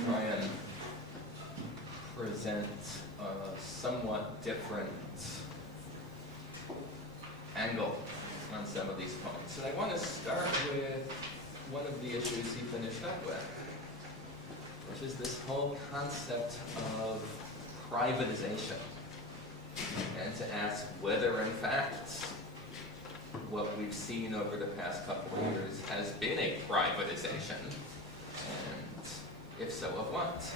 try and present a somewhat different angle on some of these points. And I want to start with one of the issues he finished up with, which is this whole concept of privatization, and to ask whether, in fact, what we've seen over the past couple of years has been a privatization, and if so, of what?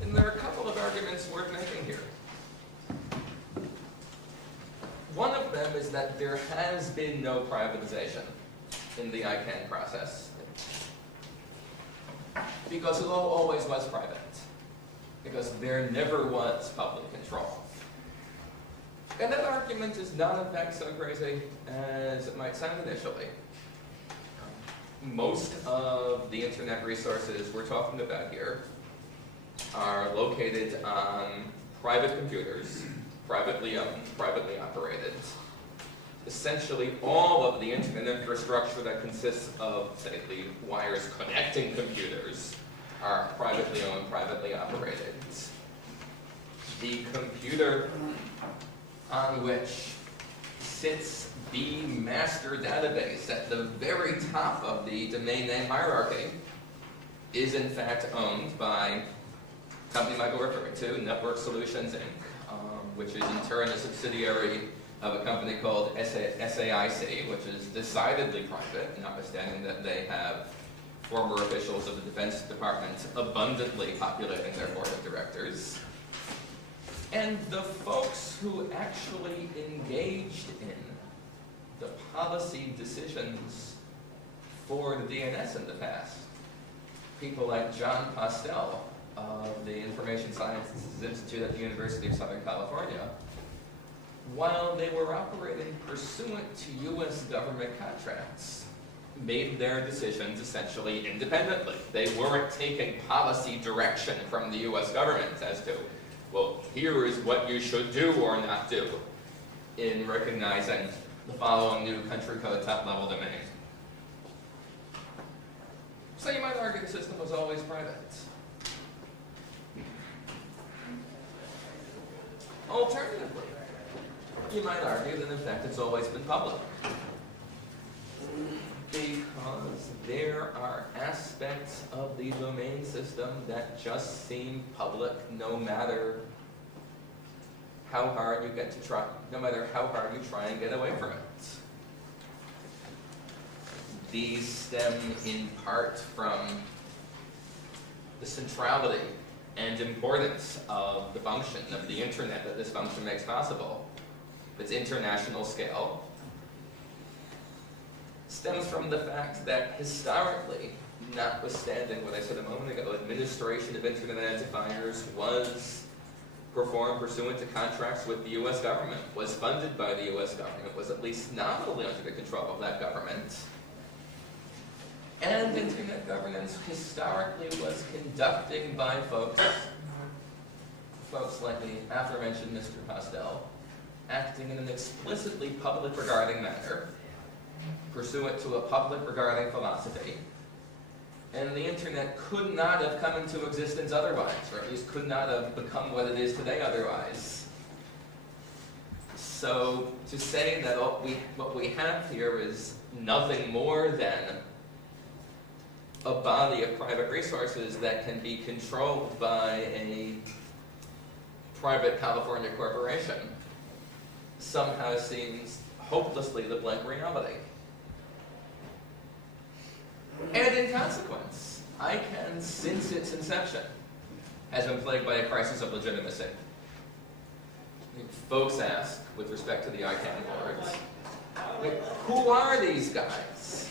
And there are a couple of arguments worth making here. One of them is that there has been no privatization in the ICANN process, because it always was private, because there never was public control. And that argument is not, in fact, so crazy as it might sound initially. Most of the internet resources we're talking about here are located on private computers, privately owned, privately operated. Essentially, all of the internet infrastructure that consists of, say, the wires connecting computers are privately owned, privately operated. The computer on which sits the master database at the very top of the domain name hierarchy is in fact owned by a company Michael referred to, Network Solutions Inc., which is in turn a subsidiary of a company called SAIC, which is decidedly private, notwithstanding that they have former officials of the Defense Department abundantly populating their board of directors. And the folks who actually engaged in the policy decisions for the DNS in the past, people like John Postel of the Information Sciences Institute at the University of Southern California, while they were operating pursuant to U.S. government contracts, made their decisions essentially independently. They weren't taking policy direction from the U.S. government as to, well, here is what you should do or not do in recognizing the following new country code top-level domain. So you might argue the system was always private. Alternatively, you might argue that in fact it's always been public, because there are aspects of the domain system that just seem public no matter how hard you no matter how hard you try and get away from it. These stem in part from the centrality and importance of the function of the internet that this function makes possible. Its international scale stems from the fact that historically, notwithstanding what I said a moment ago, administration of internet identifiers was performed pursuant to contracts with the U.S. government, was funded by the U.S. government, was at least nominally under the control of that government. And internet governance historically was conducted by folks like the aforementioned Mr. Postel, acting in an explicitly public regarding manner, pursuant to a public regarding philosophy. And the internet could not have come into existence otherwise, or at least could not have become what it is today otherwise. So to say that what we have here is nothing more than a body of private resources that can be controlled by a private California corporation somehow seems hopelessly the blank reality. And in consequence, ICANN, since its inception, has been plagued by a crisis of legitimacy. Folks ask, with respect to the ICANN boards, who are these guys?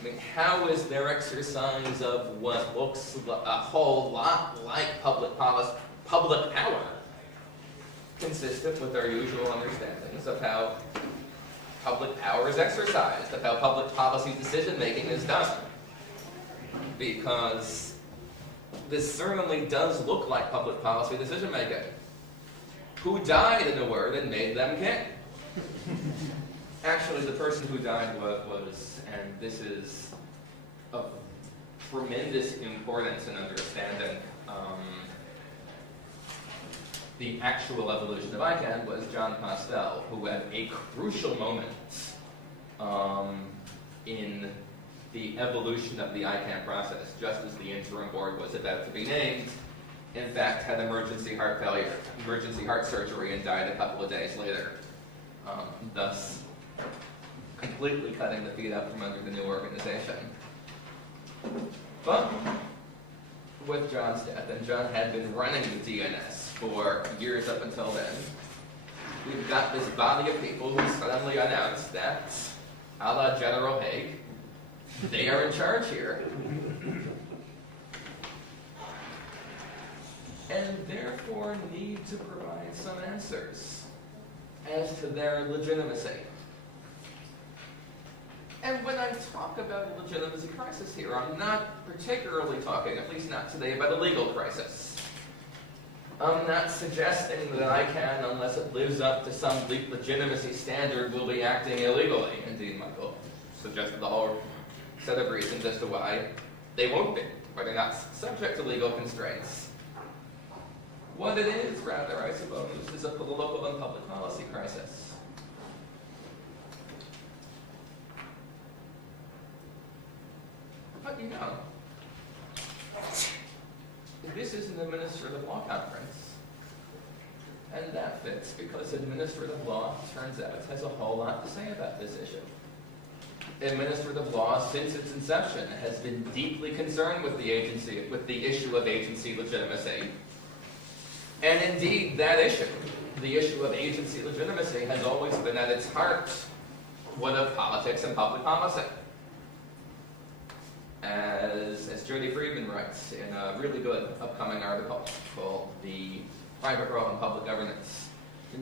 I mean, how is their exercise of what looks a whole lot like public power consistent with our usual understandings of how public power is exercised, of how public policy decision-making is done? Because this certainly does look like public policy decision-making. Who died, in a word, and made them king? Actually, the person who died was, and this is of tremendous importance in understanding the actual evolution of ICANN was John Postel, who had a crucial moment in the evolution of the ICANN process, just as the interim board was about to be named. In fact, had emergency heart failure, emergency heart surgery, and died a couple of days later, thus completely cutting the feet up from under the new organization. But with John's death, and John had been running the DNS for years up until then, we've got this body of people who suddenly announced that, a la General Haig, they are in charge here. And therefore need to provide some answers as to their legitimacy. And when I talk about a legitimacy crisis here, I'm not particularly talking, at least not today, about a legal crisis. I'm not suggesting that ICANN, unless it lives up to some legitimacy standard, will be acting illegally. Indeed, Michael suggested the whole set of reasons as to why they won't be, why they're not subject to legal constraints. What it is, rather, I suppose, is a political and public policy crisis. But you know, this is an administrative law conference, and that fits because administrative law, turns out, has a whole lot to say about this issue. Administrative law, since its inception, has been deeply concerned with the issue of agency legitimacy. And indeed, that issue, the issue of agency legitimacy, has always been at its heart one of politics and public policy. As Jody Friedman writes in a really good upcoming article called The Private Role in Public Governance,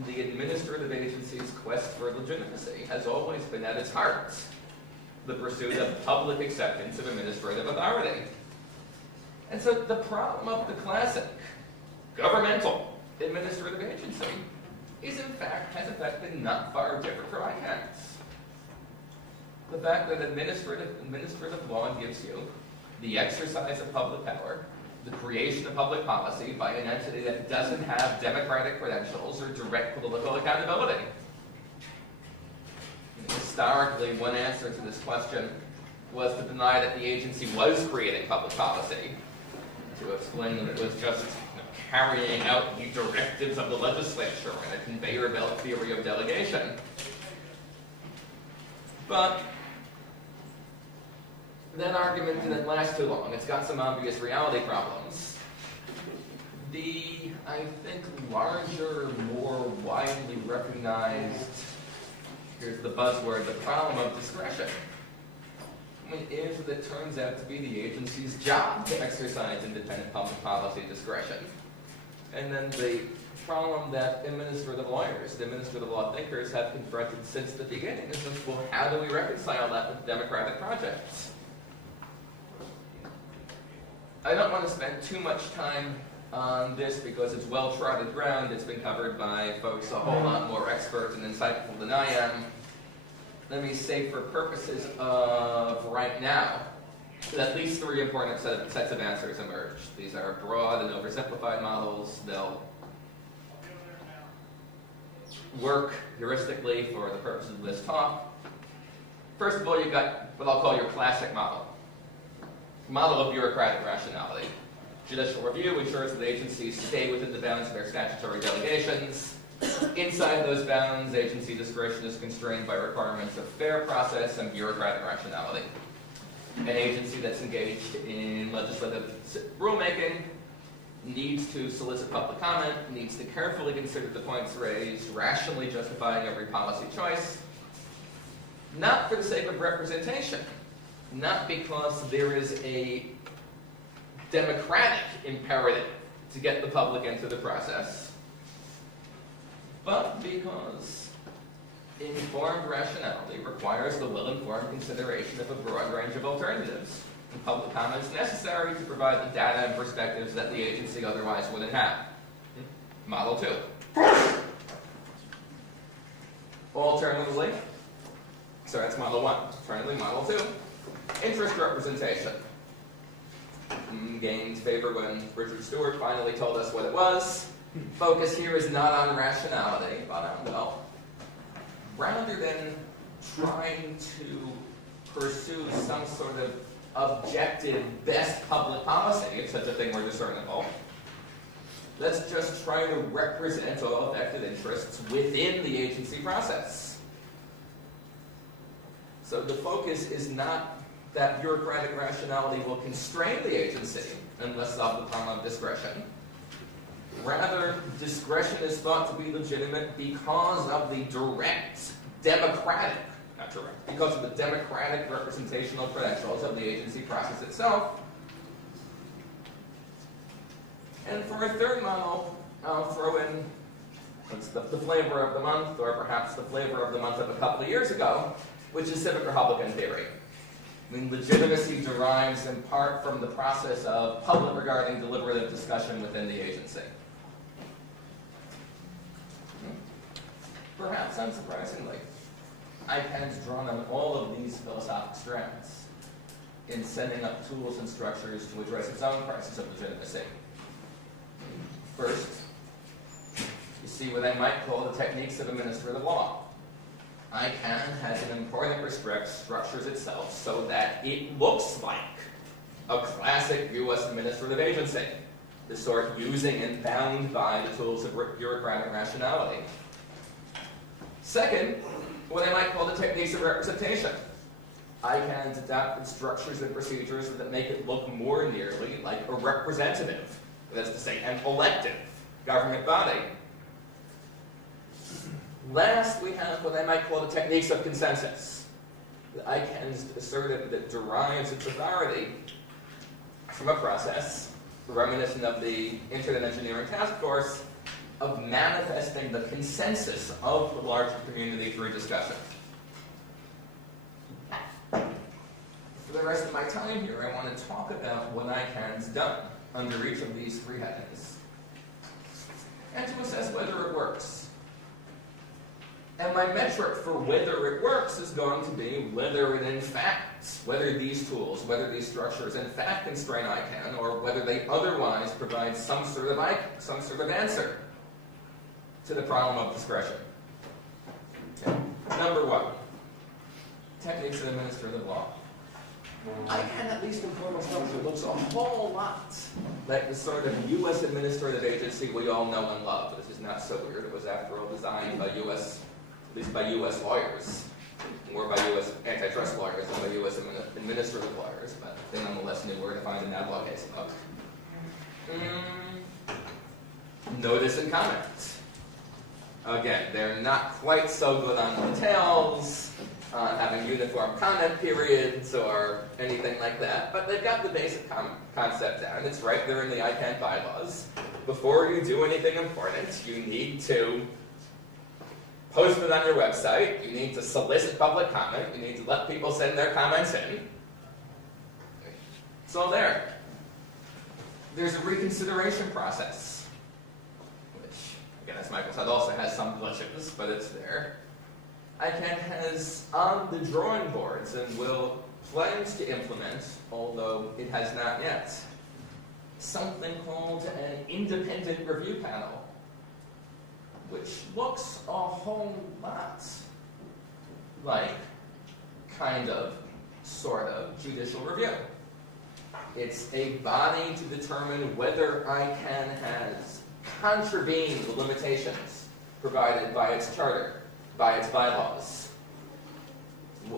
the administrative agency's quest for legitimacy has always been at its heart the pursuit of public acceptance of administrative authority. And so the problem of the classic governmental administrative agency has in fact been not far different from ICANN's. The fact that administrative law gives you the exercise of public power, the creation of public policy by an entity that doesn't have democratic credentials or direct political accountability. Historically, one answer to this question was to deny that the agency was creating public policy, to explain that it was just carrying out the directives of the legislature in a conveyor belt theory of delegation. But that argument didn't last too long. It's got some obvious reality problems. The, I think, larger, more widely recognized, here's the buzzword, the problem of discretion, is that it turns out to be the agency's job to exercise independent public policy discretion. And then the problem that administrative lawyers, the administrative law thinkers, have confronted since the beginning is just, well, how do we reconcile that with democratic projects? I don't want to spend too much time on this because it's well-trodden ground. It's been covered by folks a whole lot more expert and insightful than I am. Let me say, for purposes of right now, at least three important sets of answers emerge. These are broad and oversimplified models. They'll work heuristically for the purposes of this talk. First of all, you've got what I'll call your classic model. Model of bureaucratic rationality. Judicial review ensures that agencies stay within the bounds of their statutory delegations. Inside those bounds, agency discretion is constrained by requirements of fair process and bureaucratic rationality. An agency that's engaged in legislative rulemaking needs to solicit public comment, needs to carefully consider the points raised, rationally justifying every policy choice, not for the sake of representation, not because there is a democratic imperative to get the public into the process, but because informed rationality requires the well-informed consideration of a broad range of alternatives, and public comment is necessary to provide the data and perspectives that the agency otherwise wouldn't have. Model 2. Alternatively, so that's model 1. Alternatively, model 2. Interest representation. gained favor when Richard Stewart finally told us what it was. Focus here is not on rationality, but on, well, rather than trying to pursue some sort of objective best public policy, if such a thing were discernible, let's just try to represent all affected interests within the agency process. So the focus is not that bureaucratic rationality will constrain the agency unless of the palm of discretion. Rather, discretion is thought to be legitimate because of the direct democratic, not direct, because of the democratic representational credentials of the agency process itself. And for a third model, I'll throw in the flavor of the month, or perhaps the flavor of the month of a couple of years ago, which is civic Republican theory. I mean, legitimacy derives in part from the process of public regarding deliberative discussion within the agency. Perhaps unsurprisingly, ICANN's drawn on all of these philosophic strands in setting up tools and structures to address its own crisis of legitimacy. First, you see what I might call the techniques of administrative law. ICANN has an important respect structures itself so that it looks like a classic U.S. administrative agency, the sort using and bound by the tools of bureaucratic rationality. Second, what I might call the techniques of representation. ICANN's adapted structures and procedures that make it look more nearly like a representative, that is to say, an elective government body. Last, we have what I might call the techniques of consensus. ICANN's assertive that derives its authority from a process reminiscent of the Internet Engineering Task Force of manifesting the consensus of the larger community through discussion. For the rest of my time here, I want to talk about what ICANN's done under each of these three headings, and to assess whether it works. And my metric for whether it works is going to be whether it in fact, whether these tools, whether these structures in fact constrain ICANN, or whether they otherwise provide some sort of answer to the problem of discretion. Okay. Number one, techniques of administrative law. ICANN, at least in formal structure, looks a whole lot like the sort of U.S. administrative agency we all know and love. This is not so weird. It was, after all, designed by U.S., at least by U.S. lawyers, more by U.S. antitrust lawyers than by U.S. administrative lawyers, but they nonetheless knew where to find an ad law case book. Notice and comment. Again, they're not quite so good on details, having uniform comment periods or anything like that, but they've got the basic concept down. It's right there in the ICANN bylaws. Before you do anything important, you need to post it on your website, you need to solicit public comment, you need to let people send their comments in. It's all there. There's a reconsideration process, which, again, as Michael said, also has some glitches, but it's there. ICANN has on the drawing boards and will plans to implement, although it has not yet, something called an independent review panel, which looks a whole lot like, kind of, sort of, judicial review. It's a body to determine whether ICANN has contravened the limitations provided by its charter, by its bylaws.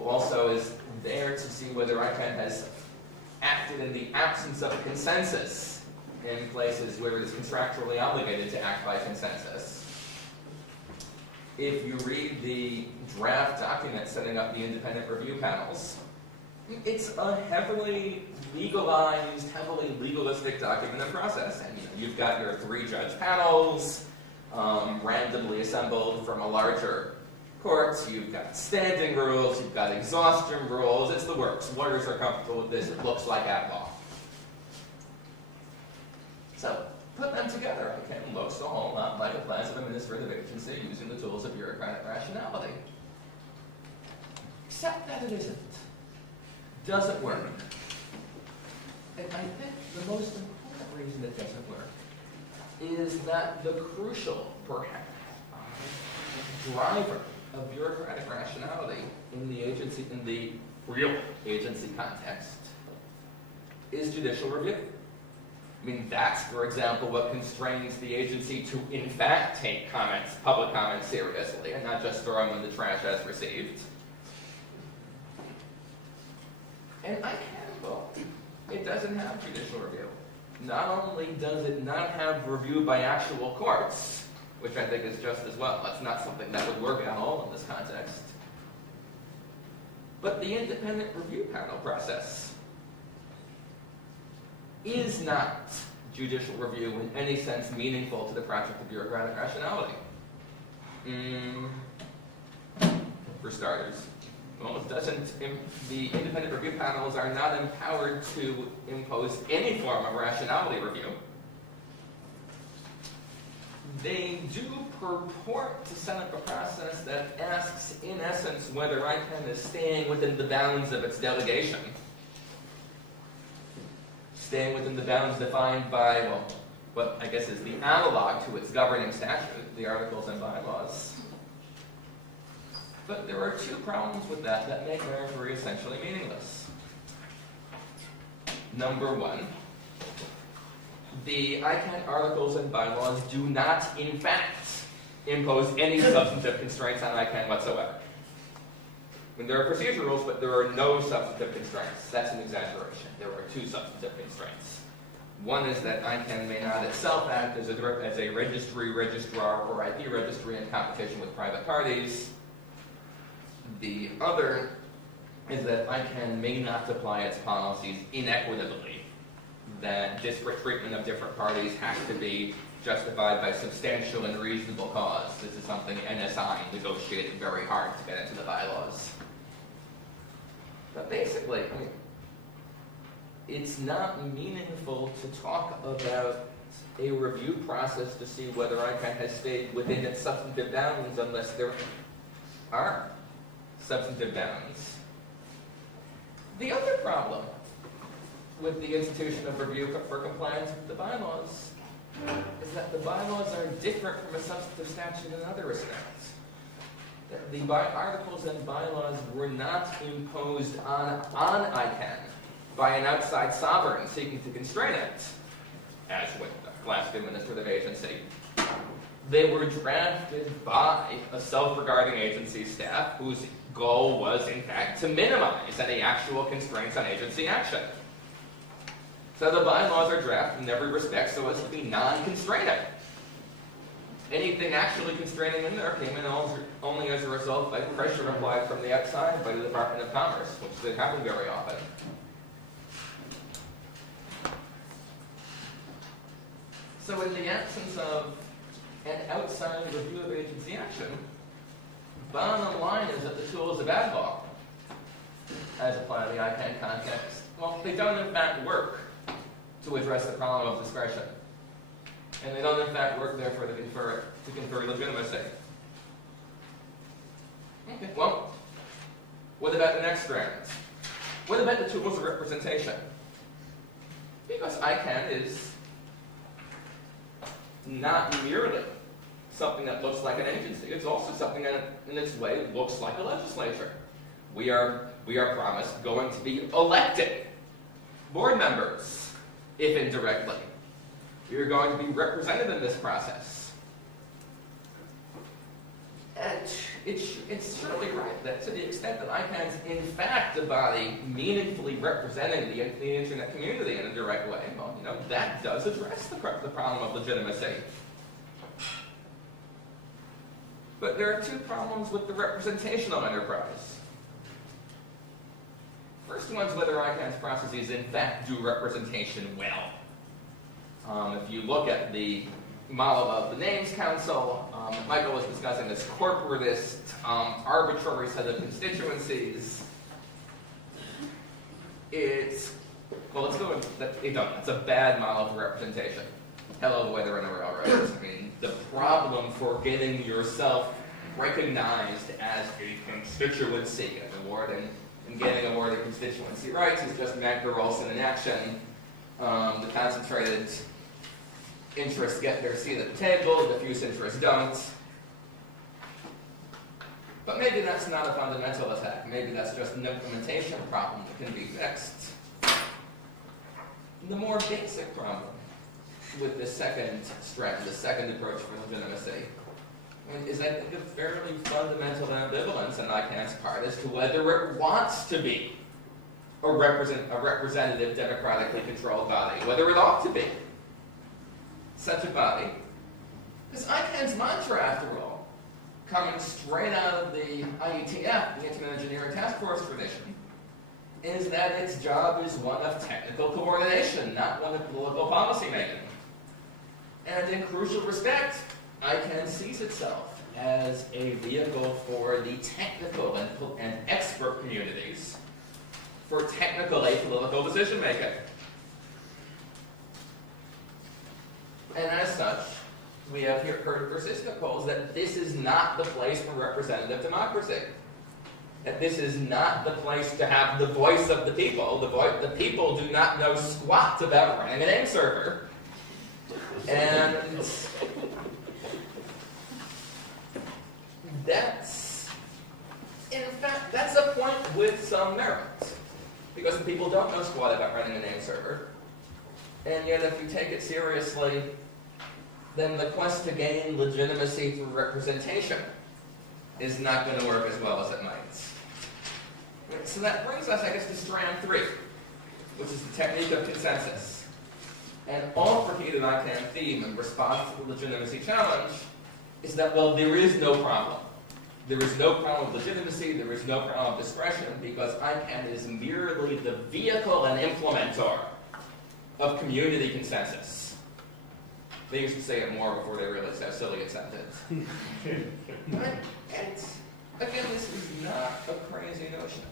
Also is there to see whether ICANN has acted in the absence of consensus in places where it is contractually obligated to act by consensus. If you read the draft document setting up the independent review panels, it's a heavily legalized, heavily legalistic document and process. And you've got your 3-judge panels, randomly assembled from a larger court. You've got standing rules, you've got exhaustion rules. It's the works. Lawyers are comfortable with this. It looks like ad law. So, put them together. ICANN looks a whole lot like a class of administrative agency using the tools of bureaucratic rationality. Except that it isn't. Doesn't work. It I think the most important reason it doesn't work is that the crucial, perhaps, driver of bureaucratic rationality in the real agency context, is judicial review. I mean, that's, for example, what constrains the agency to, in fact, take comments, public comments, seriously, and not just throw them in the trash as received. And ICANN, well, it doesn't have judicial review. Not only does it not have review by actual courts, which I think is just as well, that's not something that would work at all in this context, but the independent review panel process is not judicial review in any sense meaningful to the project of bureaucratic rationality. For starters, well, it doesn't. The independent review panels are not empowered to impose any form of rationality review. They do purport to set up a process that asks, in essence, whether ICANN is staying within the bounds of its delegation. Staying within the bounds defined by, well, what I guess is the analog to its governing statute, the Articles and Bylaws. But there are two problems with that make Weinberg essentially meaningless. Number one, the ICANN Articles and Bylaws do not, in fact, impose any substantive constraints on ICANN whatsoever. I mean, there are procedure rules, but there are no substantive constraints. That's an exaggeration. There are two substantive constraints. One is that ICANN may not itself act as a registry, registrar, or IP registry in competition with private parties. The other is that ICANN may not apply its policies inequitably, that disparate treatment of different parties has to be justified by substantial and reasonable cause. This is something NSI negotiated very hard to get into the bylaws. But basically, I mean, it's not meaningful to talk about a review process to see whether ICANN has stayed within its substantive bounds unless there are substantive bounds. The other problem with the institution of review for compliance with the bylaws is that the bylaws are different from a substantive statute in other respects. The Articles and Bylaws were not imposed on ICANN by an outside sovereign seeking to constrain it, as with the classic administrative agency. They were drafted by a self-regarding agency staff whose goal was, in fact, to minimize any actual constraints on agency action. So the bylaws are drafted in every respect so as to be non-constraining. Anything actually constraining in there came in only as a result by pressure applied from the outside by the Department of Commerce, which didn't happen very often. So in the absence of an outside review of agency action, bottom line is that the tools of ad hoc, as applied to the ICANN context, well, they don't in fact work to address the problem of discretion. And they don't in fact work, therefore, to confer legitimacy. Okay, well, what about the next strand? What about the tools of representation? Because ICANN is not merely something that looks like an agency. It's also something that, in its way, looks like a legislature. We are promised going to be elected board members, if indirectly. We are going to be represented in this process. And it's surely right that to the extent that ICANN is in fact a body meaningfully representing the internet community in a direct way, well, that does address the problem of legitimacy. But there are two problems with the representational enterprise. First one's whether ICANN's processes in fact do representation well. If you look at the model of the Names Council, Michael was discussing this corporatist, arbitrary set of constituencies. It's a bad model for representation. Hello, the way they're in the railroads. I mean, the problem for getting yourself recognized as a constituency and getting awarded constituency rights is just Magda Rolson in action. The concentrated interests get their seat at the table, the diffuse interests don't. But maybe that's not a fundamental attack. Maybe that's just an implementation problem that can be fixed. The more basic problem with this second strand, the second approach for legitimacy, is I think a fairly fundamental ambivalence on ICANN's part as to whether it wants to be a representative democratically controlled body, whether it ought to be such a body. Because ICANN's mantra, after all, coming straight out of the IETF, the Internet Engineering Task Force tradition, is that its job is one of technical coordination, not one of political policy making. And in crucial respect, ICANN sees itself as a vehicle for the technical and expert communities for technical apolitical decision making. And as such, we have here heard persistent polls that this is not the place for representative democracy. That this is not the place to have the voice of the people. The people do not know squat about running a name server. And that's a point with some merit. Because the people don't know squat about running a name server. And yet if you take it seriously, then the quest to gain legitimacy through representation is not going to work as well as it might. So that brings us, I guess, to strand 3, which is the technique of consensus. And oft-repeated ICANN theme in response to the legitimacy challenge is that, well, there is no problem. There is no problem with legitimacy, there is no problem with discretion, because ICANN is merely the vehicle and implementer of community consensus. They used to say it more before they realized how silly it sounded. And again, this is not a crazy notion.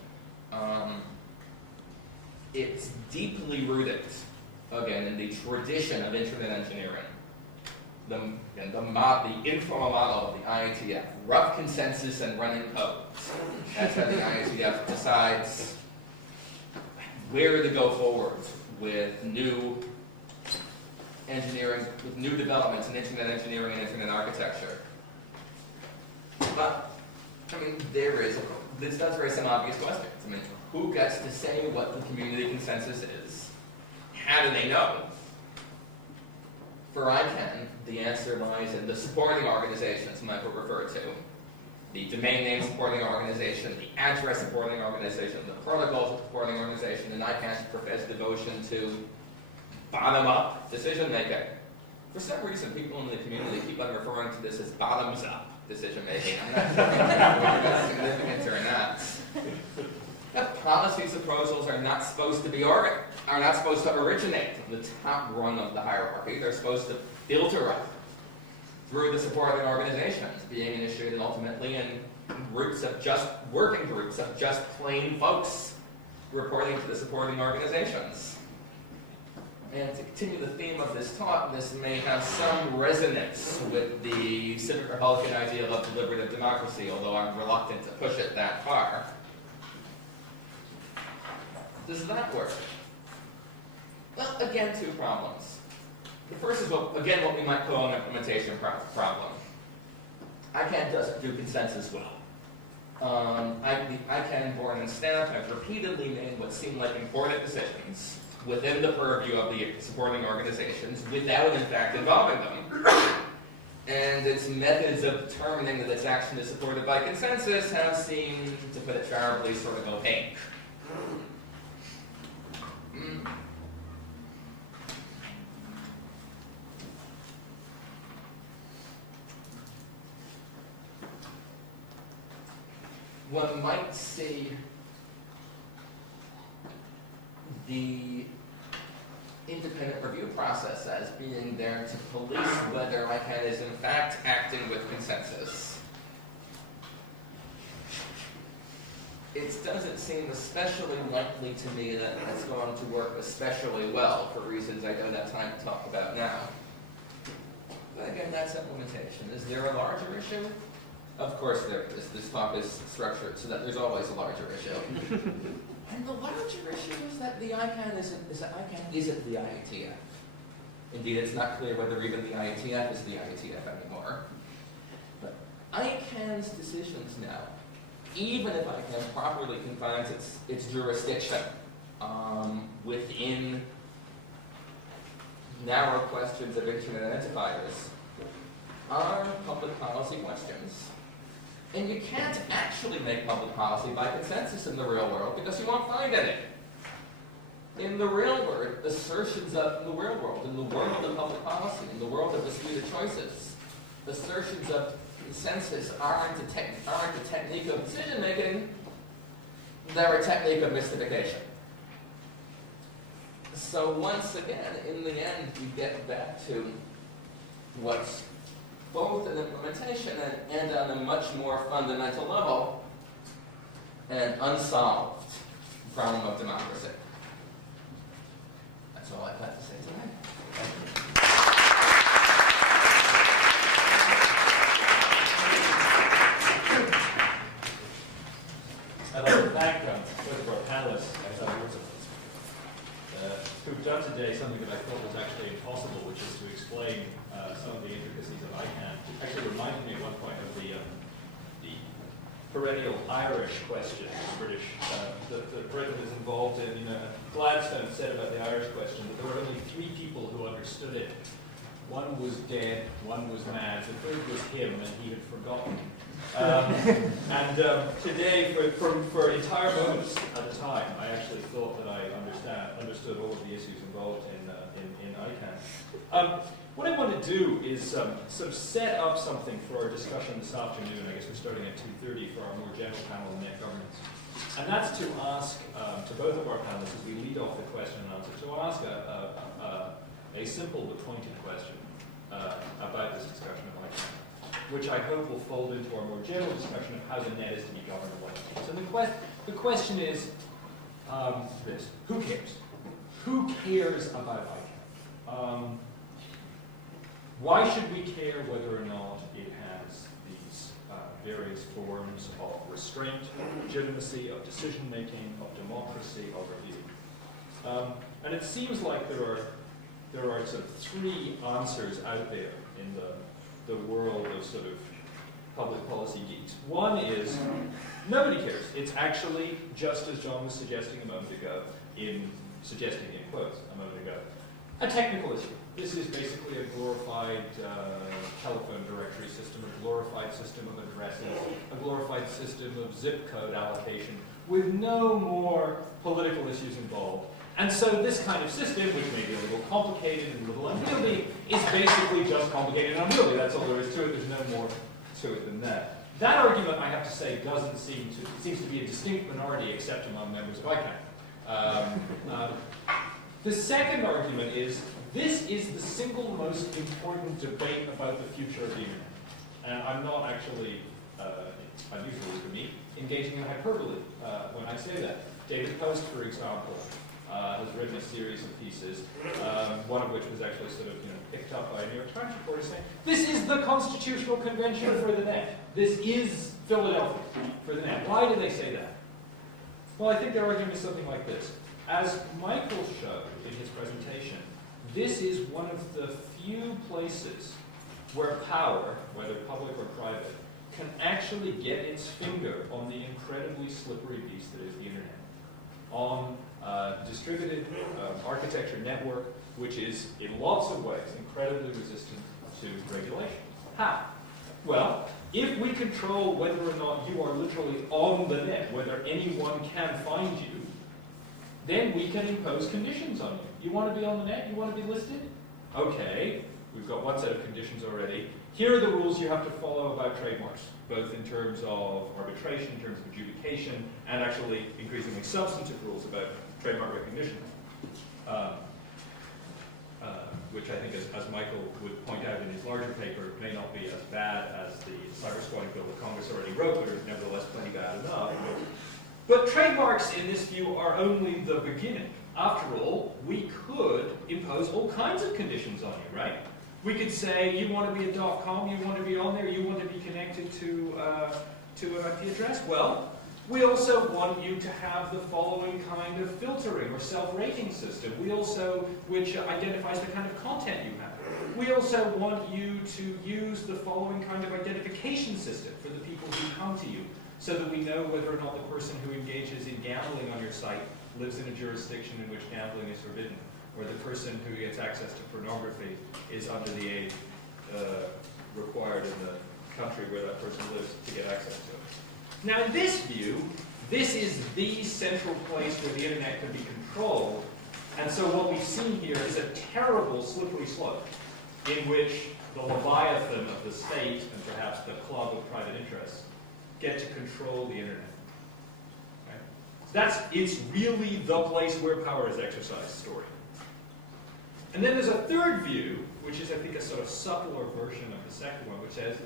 It's deeply rooted, again, in the tradition of internet engineering. The informal model of the IETF, rough consensus and running code. That's how the IETF decides where to go forward with new engineering, with new developments in internet engineering and internet architecture. But, I mean, this does raise some obvious questions. I mean, who gets to say what the community consensus is? How do they know? For ICANN, the answer lies in the supporting organizations Michael referred to. The domain name supporting organization, the address supporting organization, the protocol supporting organization, and ICANN's professed devotion to bottom-up decision-making. For some reason, people in the community keep on referring to this as bottoms-up decision-making. I'm not sure whether that's significant or not. That policy proposals are not supposed to originate in the top rung of the hierarchy. They're supposed to filter up through the supporting organizations, being initiated ultimately in working groups of just plain folks reporting to the supporting organizations. And to continue the theme of this talk, this may have some resonance with the civic republican ideal of deliberative democracy, although I'm reluctant to push it that far. Does that work? Well, again, two problems. The first is, what we might call an implementation problem. ICANN doesn't do consensus well. ICANN, Born, and Stamp have repeatedly made what seem like important decisions within the purview of the supporting organizations without, in fact, involving them. And its methods of determining that its action is supported by consensus have seemed, to put it charitably, sort of opaque. One might see the independent review process as being there to police whether ICANN is in fact acting with consensus. It doesn't seem especially likely to me that it's going to work especially well for reasons I don't have time to talk about now. But again, that's implementation. Is there a larger issue? Of course there is. This talk is structured so that there's always a larger issue. And the larger issue is that the ICANN isn't the IETF. Indeed, it's not clear whether even the IETF is the IETF anymore. But ICANN's decisions now, even if ICANN properly confines its jurisdiction within narrow questions of internet identifiers, are public policy questions. And you can't actually make public policy by consensus in the real world because you won't find any. In the real world, assertions of the real world, in the world of public policy, in the world of disputed choices, assertions of consensus aren't a technique of decision making, they're a technique of mystification. So once again, in the end, we get back to what's both an implementation and on a much more fundamental level, an unsolved problem of democracy. That's all I've got to say tonight. Thank you. I'd like to thank both of our panelists who've done today something that I thought was actually impossible, which is to explain some of the intricacies of ICANN. Actually reminded me at one point of the perennial Irish question, British, that Britain is involved in. Gladstone said about the Irish question that there were only 3 people who understood it. One was dead, one was mad, the third was him, and he had forgotten. Today, for entire moments at a time, I actually thought that I understood all of the issues involved in ICANN. What I want to do is sort of set up something for our discussion this afternoon. I guess we're starting at 2:30 for our more general panel on net governance. And that's to ask, to both of our panelists, as we lead off the question and answer, to ask a simple but pointed question about this discussion of ICANN, which I hope will fold into our more general discussion of how the net is to be governed and what it means. So the question is this: who cares? Who cares about ICANN? Why should we care whether or not it has these various forms of restraint, legitimacy, of decision-making, of democracy, of review? And it seems like there are sort of 3 answers out there in the world of sort of public policy geeks. One is, nobody cares. It's actually, just as John was suggesting a moment ago, suggesting in quotes a moment ago, a technical issue. This is basically a glorified telephone directory system, a glorified system of addresses, a glorified system of zip code allocation, with no more political issues involved. And so this kind of system, which may be a little complicated and a little unwieldy, is basically just complicated and unwieldy. That's all there is to it. There's no more to it than that. That argument, I have to say, seems to be a distinct minority, except among members of ICANN. The second argument is, this is the single most important debate about the future of the internet. And I'm not actually, unusually for me, engaging in hyperbole when I say that. David Post, for example, has written a series of pieces, one of which was actually sort of picked up by a New York Times reporter saying, this is the constitutional convention for the net. This is Philadelphia for the net. Why do they say that? Well, I think their argument is something like this. As Michael showed in his presentation, this is one of the few places where power, whether public or private, can actually get its finger on the incredibly slippery beast that is the internet. On distributed architecture network, which is in lots of ways incredibly resistant to regulation. How? Well, if we control whether or not you are literally on the net, whether anyone can find you, then we can impose conditions on you. You want to be on the net? You want to be listed? Okay, we've got one set of conditions already. Here are the rules you have to follow about trademarks, both in terms of arbitration, in terms of adjudication, and actually increasingly substantive rules about trademark recognition, which I think, as Michael would point out in his larger paper, may not be as bad as the cyber-squatting bill that Congress already wrote, but are nevertheless plenty bad enough. But trademarks, in this view, are only the beginning. After all, we could impose all kinds of conditions on you, right? We could say, you want to be a .com, you want to be on there, you want to be connected to an IP address? Well, We also want you to have the following kind of filtering or self-rating system. Which identifies the kind of content you have. We also want you to use the following kind of identification system for the people who come to you, so that we know whether or not the person who engages in gambling on your site lives in a jurisdiction in which gambling is forbidden, or the person who gets access to pornography is under the age required in the country where that person lives to get access to it. Now, in this view, this is the central place where the internet can be controlled, and so what we've seen here is a terrible slippery slope in which the leviathan of the state and perhaps the club of private interests get to control the internet. Right? It's really the place where power is exercised story. And then there's a third view, which is, I think, a sort of subtler version of the second one, which says,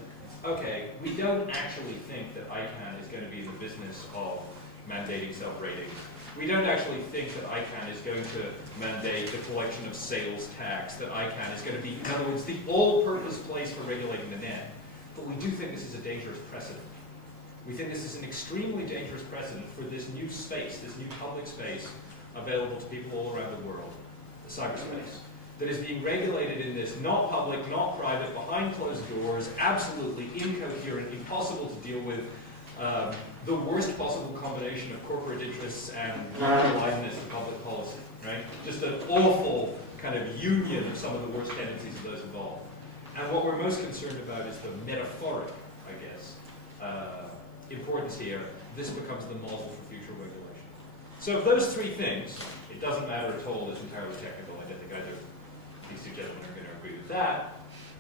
okay, we don't actually think that ICANN is going to be in the business of mandating self-rating. We don't actually think that ICANN is going to mandate the collection of sales tax, that ICANN is going to be, in other words, the all-purpose place for regulating the net. But we do think this is a dangerous precedent. We think this is an extremely dangerous precedent for this new space, this new public space available to people all around the world, the cyberspace, that is being regulated in this not public, not private, behind closed doors, absolutely incoherent, impossible to deal with, the worst possible combination of corporate interests and aliveness of public policy, right? Just an awful kind of union of some of the worst tendencies of those involved. And what we're most concerned about is the metaphoric, I guess, importance here. This becomes the model for future regulation. So of those three things, it doesn't matter at all, it's entirely technical. I don't think either of these two gentlemen are going to agree with that.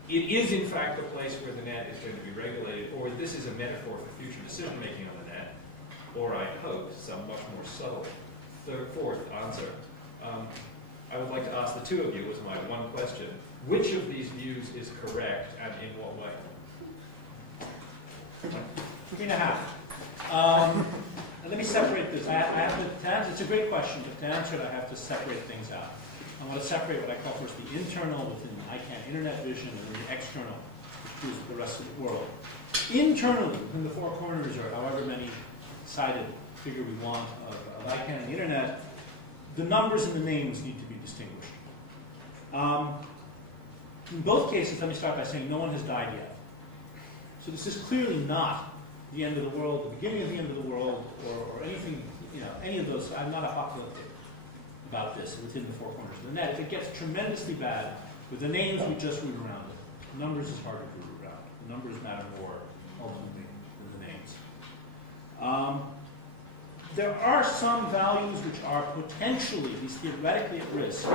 It is, in fact, the place where the net is going to be regulated, or this is a metaphor for future decision-making on the net, or I hope, some much more subtle fourth answer. I would like to ask the two of you, as my one question, which of these views is correct, and in what way? 3.5. Let me separate this. I have to answer, it's a great question, but to answer it, I have to separate things out. I want to separate what I call first the internal within the ICANN internet vision, and then the external, which is the rest of the world. Internally, within the four corners, or however many sided figure we want of ICANN and the internet, the numbers and the names need to be distinguished. In both cases, let me start by saying no one has died yet. So this is clearly not the end of the world, the beginning of the end of the world, or anything, any of those. I'm not apocalyptic about this within the four corners of the net. If it gets tremendously bad, with the names we just root around it, numbers is harder to root around. The numbers matter more ultimately than the names. There are some values which are potentially, at least theoretically, at risk.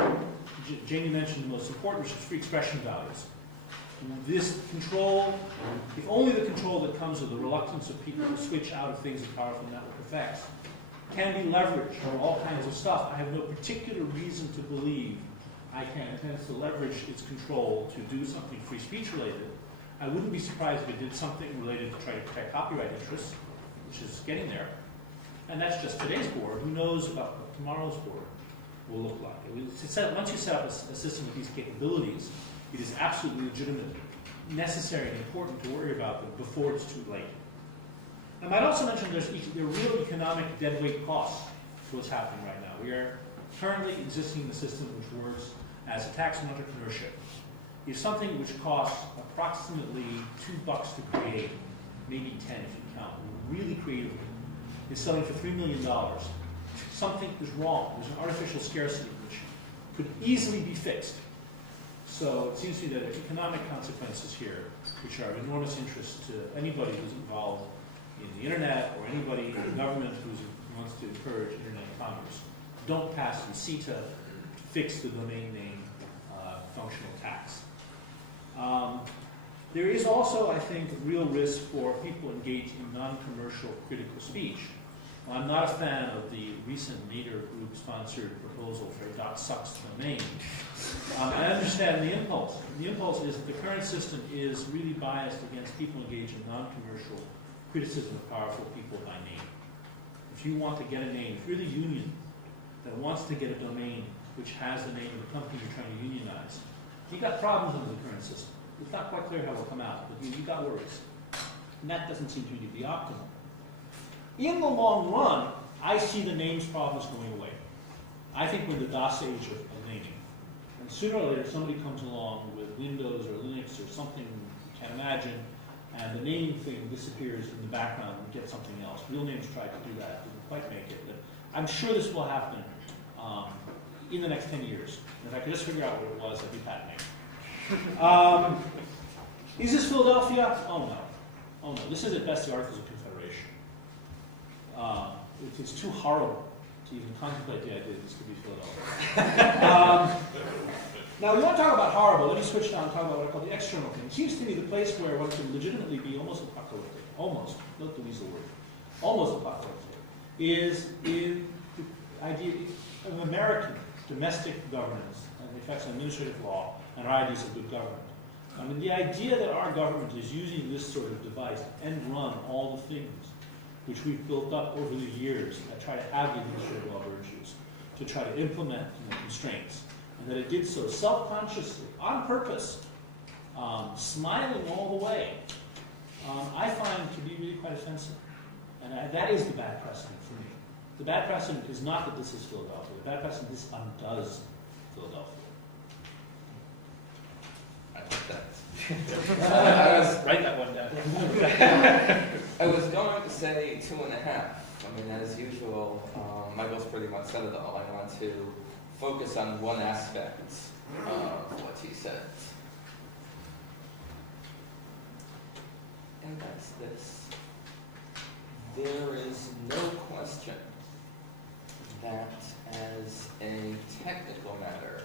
Jamie mentioned the most important, which is free expression values. This control, if only the control that comes with the reluctance of people to switch out of things that powerful network effects, can be leveraged for all kinds of stuff. I have no particular reason to believe ICANN intends to leverage its control to do something free speech related. I wouldn't be surprised if it did something related to try to protect copyright interests, which is getting there. And that's just today's board. Who knows about what tomorrow's board will look like? Once you set up a system with these capabilities, it is absolutely legitimate, necessary, and important to worry about them before it's too late. I might also mention there are real economic deadweight costs to what's happening right now. We are currently existing in a system which works as a tax on entrepreneurship. If something which costs approximately $2 to create, maybe 10 if you count, really creatively, is selling for $3 million, something is wrong. There's an artificial scarcity which could easily be fixed. So it seems to me that there are economic consequences here, which are of enormous interest to anybody who's involved in the internet or anybody in the government who wants to encourage internet commerce. Don't pass the CETA to fix the domain name functional tax. There is also, I think, real risk for people engaged in non-commercial critical speech. I'm not a fan of the recent Nader Group-sponsored proposal for a .sucks domain. I understand the impulse. The impulse is that the current system is really biased against people engaged in non-commercial criticism of powerful people by name. If you want to get a name, if you're the union that wants to get a domain which has the name of the company you're trying to unionize, you've got problems under the current system. It's not quite clear how it will come out, but you've got worries. And that doesn't seem to me to be optimal. In the long run, I see the names problems going away. I think we're in the DOS age of naming. And sooner or later, somebody comes along with Windows or Linux or something you can't imagine, and the naming thing disappears in the background and we get something else. Real names tried to do that, didn't quite make it. But I'm sure this will happen in the next 10 years. And if I could just figure out what it was, I'd be patenting. Is this Philadelphia? Oh no. Oh no. This is at best the Articles of Confederation. It's too horrible to even contemplate the idea that this could be Philadelphia. Now, we want to talk about horrible. Let me switch now and talk about what I call the external thing. It seems to me the place where one can legitimately be almost apocalyptic, almost, not to use the word, almost apocalyptic, is in the idea of American domestic governance and the effects on administrative law and our ideas of good government. I mean, the idea that our government is using this sort of device to end run all the things which we've built up over the years that try to have the administrative law virtues, to try to implement the constraints, and that it did so self-consciously, on purpose, smiling all the way, I find to be really quite offensive. And that is the bad precedent for me. The bad precedent is not that this is Philadelphia. The bad precedent is this undoes Philadelphia. I like that. Write that one down. I was going to say 2.5. I mean, as usual, Michael's pretty much said it all. I want to focus on one aspect of what he said. And that's this. There is no question that as a technical matter,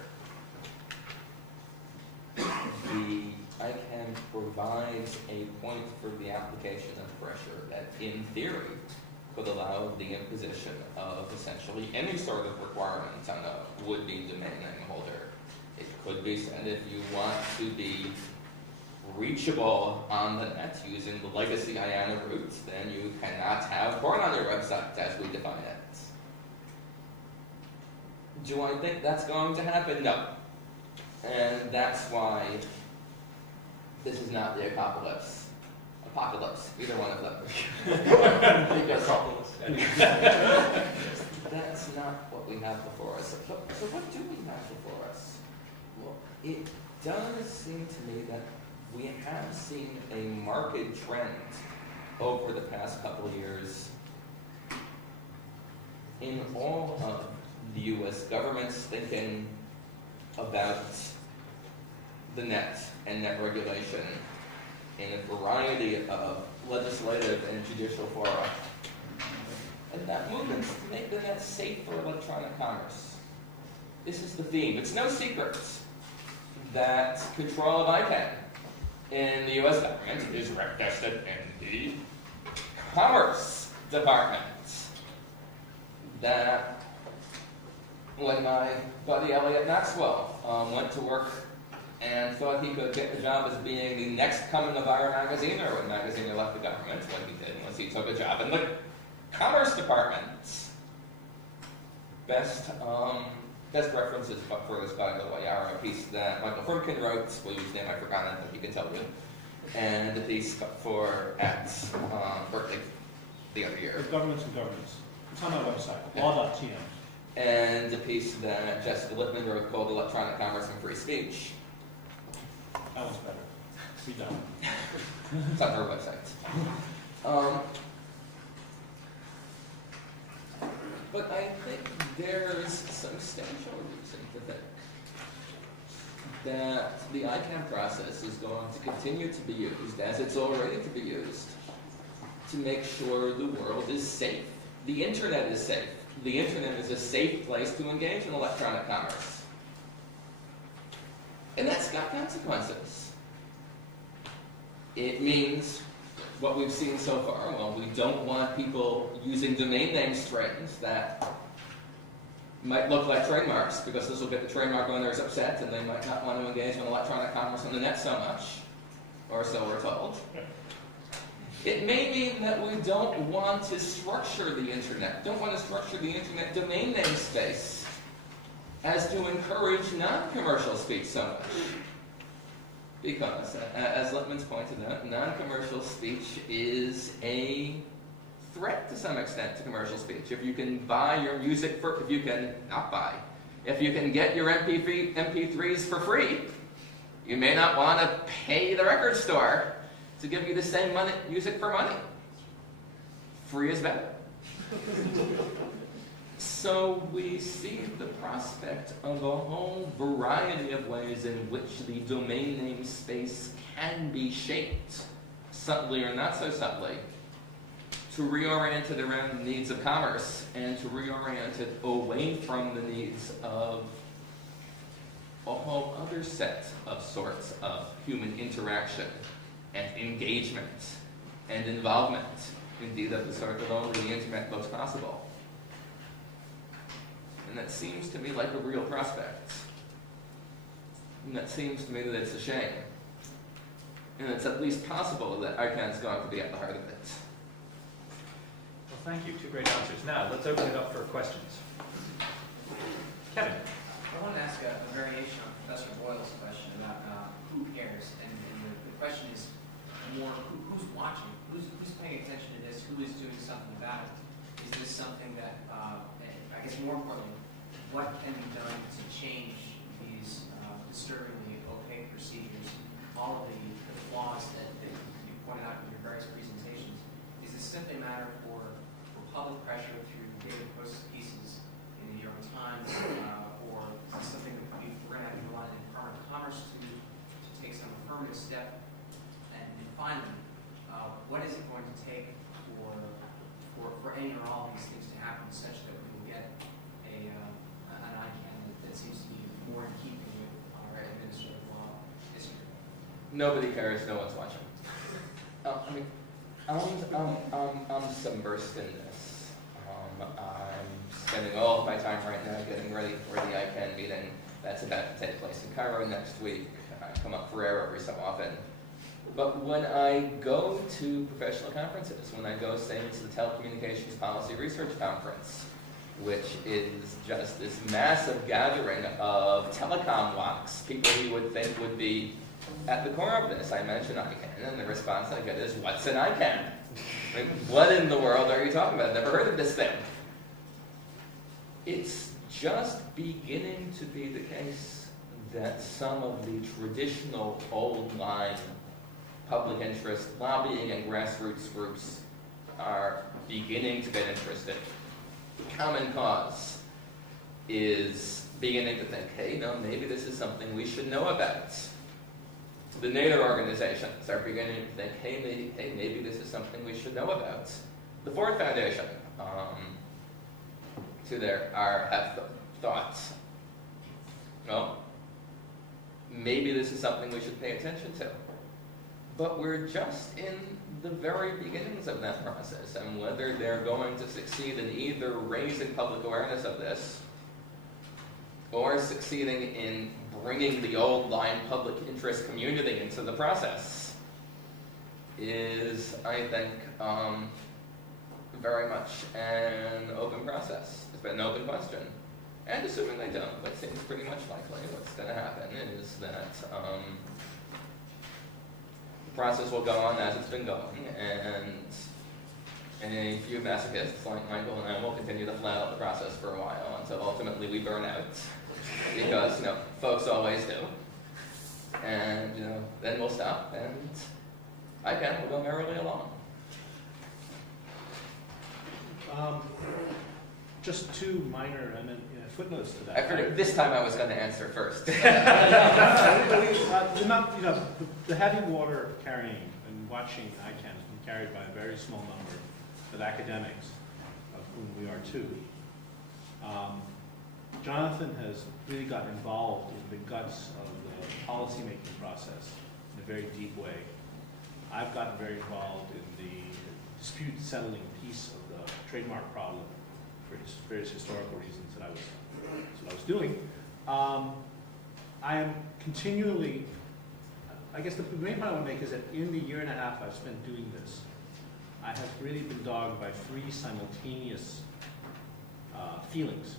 the ICANN provides a point for the application of pressure that, in theory, could allow the imposition of essentially any sort of requirement on a would-be domain name holder. It could be said if you want to be reachable on the net using the legacy IANA routes, then you cannot have porn on your website as we define it. Do I think that's going to happen? No. And that's why this is not the apocalypse. Apocalypse, either one of them. That's not what we have before us. So what do we have before us? Well, it does seem to me that we have seen a marked trend over the past couple of years in all of the U.S. government's thinking about the net and net regulation in a variety of legislative and judicial fora. And that movement is to make the net safe for electronic commerce. This is the theme. It's no secret that control of ICANN in the U.S. government is vested in the Commerce Department. That when my buddy Elliot Maxwell went to work and thought he could get the job as being the next coming of our magazine, or when Magaziner left the government, what he did was he took a job in the Commerce Department. Best references for this, by the way, are a piece that Michael Froomkin wrote, whose name I've forgotten, but he can tell you, and a piece for at Berkeley the other year. Governments and governments. It's on my website, law.tm. And a piece that Jessica Lippman wrote called Electronic Commerce and Free Speech. That one's better. Read that one. It's on her website. But I think there's substantial reason to think that the ICANN process is going to continue to be used, as it's already to be used, to make sure the world is safe. The internet is safe. The internet is a safe place to engage in electronic commerce. And that's got consequences. It means what we've seen so far. Well, we don't want people using domain name strings that might look like trademarks, because this will get the trademark owners upset and they might not want to engage in electronic commerce on the net so much, or so we're told. It may mean that we don't want to structure the internet, domain name space, as to encourage non-commercial speech so much. Because, as Lippman's pointed out, non-commercial speech is a threat to some extent to commercial speech. If you can buy your music if you can get your MP3s for free, you may not want to pay the record store to give you the same music for money. Free is better. So we see the prospect of a whole variety of ways in which the domain name space can be shaped, subtly or not so subtly, to reorient it around the needs of commerce and to reorient it away from the needs of a whole other set of sorts of human interaction and engagement and involvement, indeed of the sort that only the internet makes possible. And that seems to me like a real prospect. And that seems to me that it's a shame. And it's at least possible that ICANN is going to be at the heart of it. Well, thank you. Two great answers. Now, let's open it up for questions. Kevin. I want to ask a variation on Professor Boyle's question about who cares, and the question is more who's watching, who's paying attention to this, who is doing something about it. Is this something that, I guess more importantly, what can be done to change these disturbingly opaque procedures, all of the flaws that you pointed out in your various presentations? Is this simply a matter for public pressure through David Post's pieces in the New York Times, or is this something that we're going to have to rely on the Department of Commerce to take some affirmative step? And finally, what is it going to take for any or all of these things to happen such that we will get an ICANN that seems to be more in keeping with our administrative law history? Nobody cares, no one's watching. I'm submersed in this. I'm spending all of my time right now getting ready for the ICANN meeting that's about to take place in Cairo next week. I come up for air every so often. But when I go to professional conferences, when I go, say, to the Telecommunications Policy Research Conference, which is just this massive gathering of telecom wonks, people you would think would be at the core of this, I mention ICANN, and the response I get is, what's an ICANN? I mean, what in the world are you talking about? I've never heard of this thing. It's just beginning to be the case that some of the traditional old-line public interest lobbying and grassroots groups are beginning to get interested. Common Cause is beginning to think, hey, no, maybe this is something we should know about. The NATO organizations are beginning to think, hey, maybe this is something we should know about. The Ford Foundation, have thoughts. Well, maybe this is something we should pay attention to. But we're just in the very beginnings of that process, and whether they're going to succeed in either raising public awareness of this or succeeding in bringing the old line public interest community into the process is, I think, very much an open process. It's been an open question. And assuming they don't, what seems pretty much likely, what's going to happen is that the process will go on as it's been going, and a few masochists like Michael and I will continue to flat out the process for a while until ultimately we burn out. Because, folks always do. And, then we'll stop, and ICANN will go merrily along. Just two minor footnotes to that. I figured this time I was going to answer first. The heavy water carrying and watching ICANN has been carried by a very small number of academics, of whom we are too. Jonathan has really gotten involved in the guts of the policymaking process in a very deep way. I've gotten very involved in the dispute settling piece of the trademark problem for various historical reasons that I was doing. I am continually, I guess the main point I want to make is that in the year and a half I've spent doing this, I have really been dogged by three simultaneous feelings.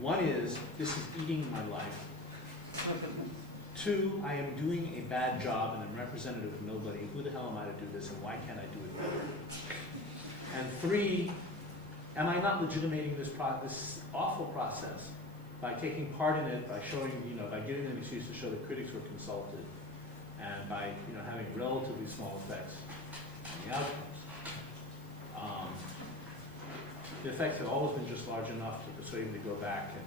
One is, this is eating my life. Two, I am doing a bad job and I'm representative of nobody. Who the hell am I to do this, and why can't I do it better? And 3, am I not legitimating this awful process by taking part in it, by showing, by giving them an excuse to show that critics were consulted, and by, having relatively small effects on the outcomes? The effects have always been just large enough to persuade me to go back and,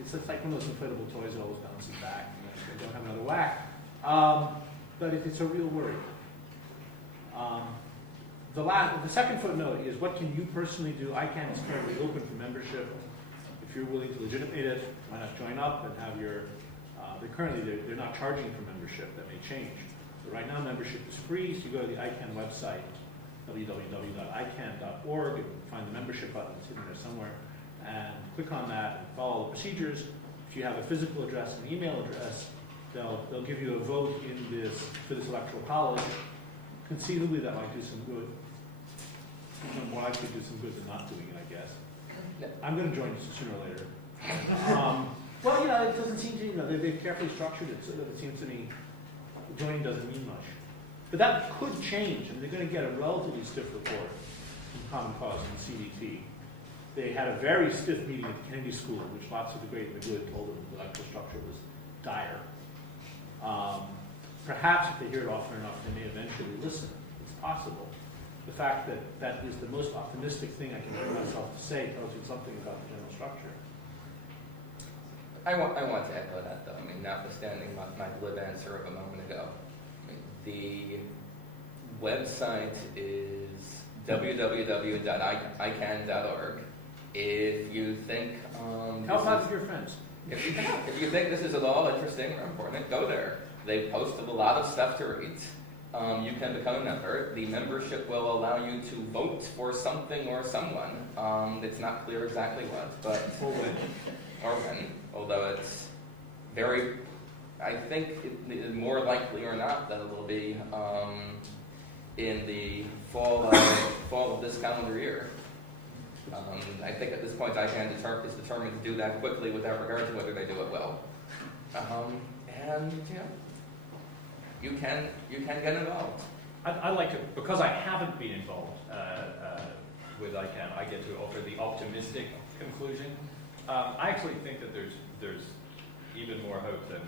it's like one of those inflatable toys that always bounces back and they don't have another whack. But it's a real worry. The second footnote is, what can you personally do? ICANN is currently open for membership. If you're willing to legitimate it, why not join up and have your, they're not charging for membership. That may change. But right now membership is free, so you go to the ICANN website, www.icann.org, and find the membership button, it's hidden there somewhere, and click on that and follow the procedures. If you have a physical address and email address, they'll give you a vote for this electoral college. Conceivably that might do some good. More likely to do some good than not doing it, I guess. I'm going to join this sooner or later. Well, it doesn't seem to, they've carefully structured it so that it seems to me joining doesn't mean much. But that could change, and they're going to get a relatively stiff report from Common Cause and CDT. They had a very stiff meeting at the Kennedy School, which lots of the great and the good told them the electoral structure was dire. Perhaps if they hear it often enough, they may eventually listen. It's possible. The fact that that is the most optimistic thing I can bring myself to say tells you something about the general structure. I want to echo that, though. Notwithstanding my glib answer of a moment ago. The website is www.icann.org. If you think help out with your friends. If you think this is at all interesting or important, go there. They've posted a lot of stuff to read. You can become a member. The membership will allow you to vote for something or someone. It's not clear exactly what, but or when. Although it's very, I think it's more likely or not that it will be in the fall of this calendar year. I think at this point ICANN is determined to do that quickly without regard to whether they do it well. And you can get involved. I'd like to, because I haven't been involved with ICANN, I get to offer the optimistic conclusion. I actually think that there's even more hope than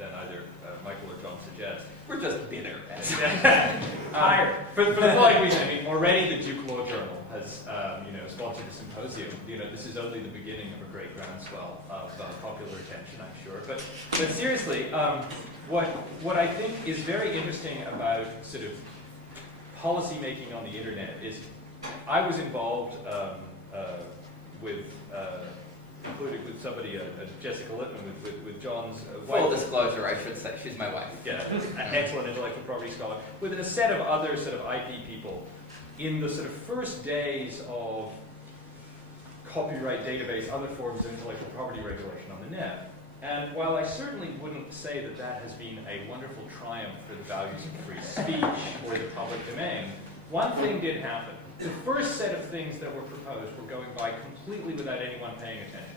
either Michael or John suggest. We're just bitter. Higher. For the following reason, already the Duke Law Journal has sponsored a symposium. This is only the beginning of a great groundswell of popular attention, I'm sure. But seriously, what I think is very interesting about sort of policy making on the internet is I was involved included with somebody, Jessica Littman, with John's wife. Full disclosure, I should say, she's my wife. Yeah, an excellent intellectual property scholar, with a set of other sort of IP people in the sort of first days of copyright database, other forms of intellectual property regulation on the net. And while I certainly wouldn't say that that has been a wonderful triumph for the values of free speech or the public domain, one thing did happen. The first set of things that were proposed were going by completely without anyone paying attention.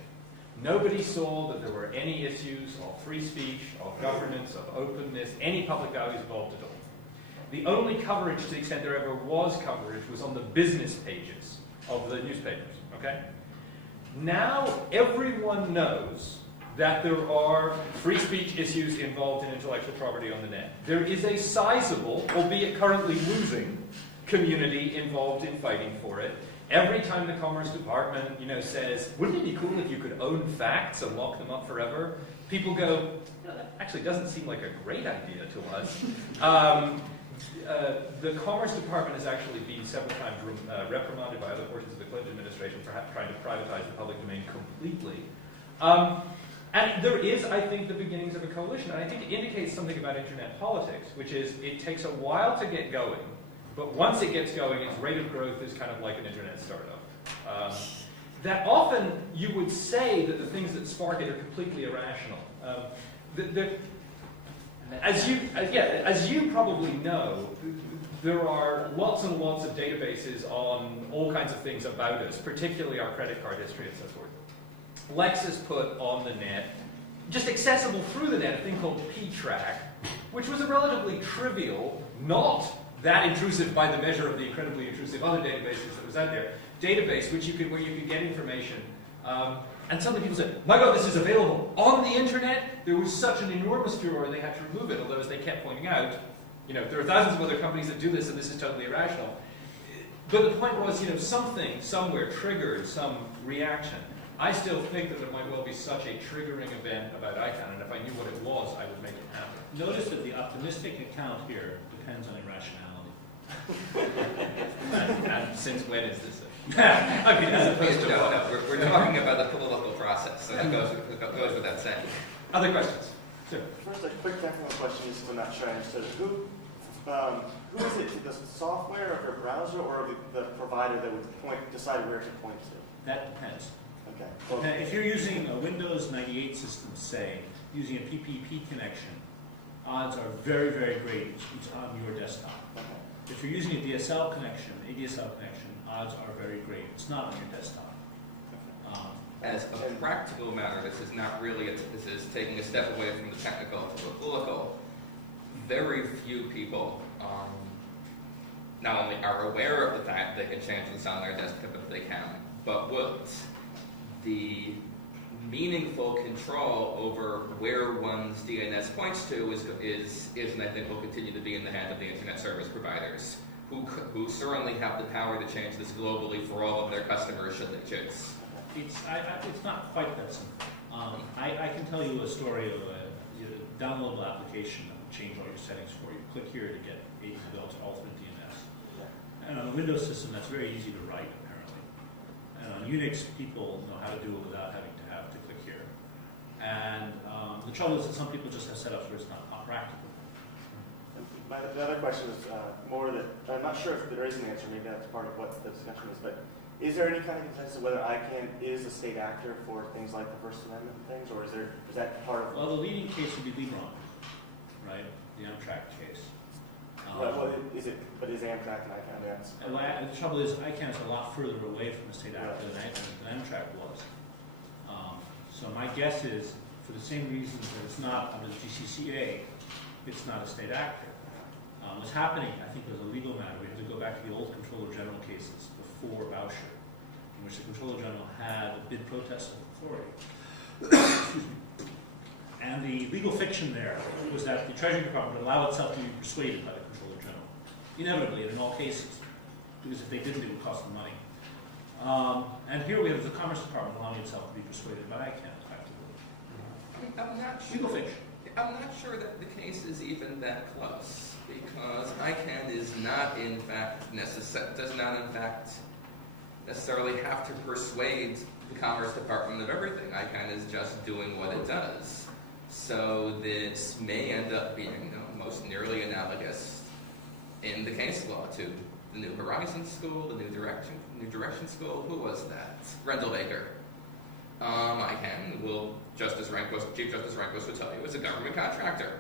Nobody saw that there were any issues of free speech, of governance, of openness, any public values involved at all. The only coverage, to the extent there ever was coverage, was on the business pages of the newspapers, okay? Now everyone knows that there are free speech issues involved in intellectual property on the net. There is a sizable, albeit currently losing, community involved in fighting for it. Every time the Commerce Department, says, wouldn't it be cool if you could own facts and lock them up forever? People go, that actually doesn't seem like a great idea to us. The Commerce Department has actually been several times reprimanded by other portions of the Clinton administration for trying to privatize the public domain completely. And there is, I think, the beginnings of a coalition. And I think it indicates something about internet politics, which is it takes a while to get going. But once it gets going, its rate of growth is kind of like an internet startup. That often you would say that the things that spark it are completely irrational. As you probably know, there are lots and lots of databases on all kinds of things about us, particularly our credit card history and so forth. Lexis put on the net, just accessible through the net, a thing called ptrack, which was a relatively trivial, not that intrusive by the measure of the incredibly intrusive other databases that was out there. Database where you could get information. And suddenly people said, my God, this is available on the internet. There was such an enormous furor they had to remove it, although as they kept pointing out, there are thousands of other companies that do this and this is totally irrational. But the point was, something somewhere triggered some reaction. I still think that there might well be such a triggering event about ICANN, and if I knew what it was, I would make it happen. Notice that the optimistic account here depends on irrationality. And since when is this? I mean, as opposed to No, we're talking about the political process, so that goes without saying. other questions. Sure. First, a quick technical question, just to not sure I understood it. Who is it? The software or the browser or the provider that would decide where to point to? that depends. Okay. Now, if you're using a Windows 98 system, say, using a PPP connection, odds are very, very great it's on your desktop. Okay. If you're using a DSL connection, odds are very great. It's not on your desktop. As a practical matter, this is not really, this is taking a step away from the technical to the political. Very few people not only are aware of the fact they can change this on their desktop if they can, but would. The meaningful control over where one's DNS points to is and I think will continue to be in the hands of the internet service providers, who certainly have the power to change this globally for all of their customers should they choose. It's not quite that simple. I can tell you a story of a downloadable application that will change all your settings for you. Click here to get A to Z to alternate DNS. And on a Windows system, that's very easy to write, apparently. And on Unix, people know how to do it without having to click here. And the trouble is that some people just have setups where it's not practical. The other question is more that I'm not sure if there is an answer. Maybe that's part of what the discussion is, but. Is there any kind of consensus whether ICANN is a state actor for things like the First Amendment things, or is that part of? Well, the leading case would be Lebron, right? The Amtrak case. But is Amtrak and ICANN? The trouble is, ICANN is a lot further away from the state actor than Amtrak was. So my guess is, for the same reasons that it's not under the GCCA, it's not a state actor. What's happening, I think, was a legal matter. We have to go back to the old Comptroller General cases before Boucher, in which the Comptroller General had a bid protest authority. And the legal fiction there was that the Treasury Department would allow itself to be persuaded by the Comptroller General, inevitably, and in all cases, because if they didn't, it would cost them money. And here we have the Commerce Department allowing itself to be persuaded by ICANN, effectively. I'm not sure. Legal fiction. I'm not sure that the case is even that close, because ICANN is not, in fact, does not, in fact, necessarily have to persuade the Commerce Department of everything. ICANN is just doing what it does. So this may end up being most nearly analogous in the case law to the New Horizons School, the New Direction School. Who was that? Rendell Baker. ICANN will, Chief Justice Rehnquist would tell you, is a government contractor.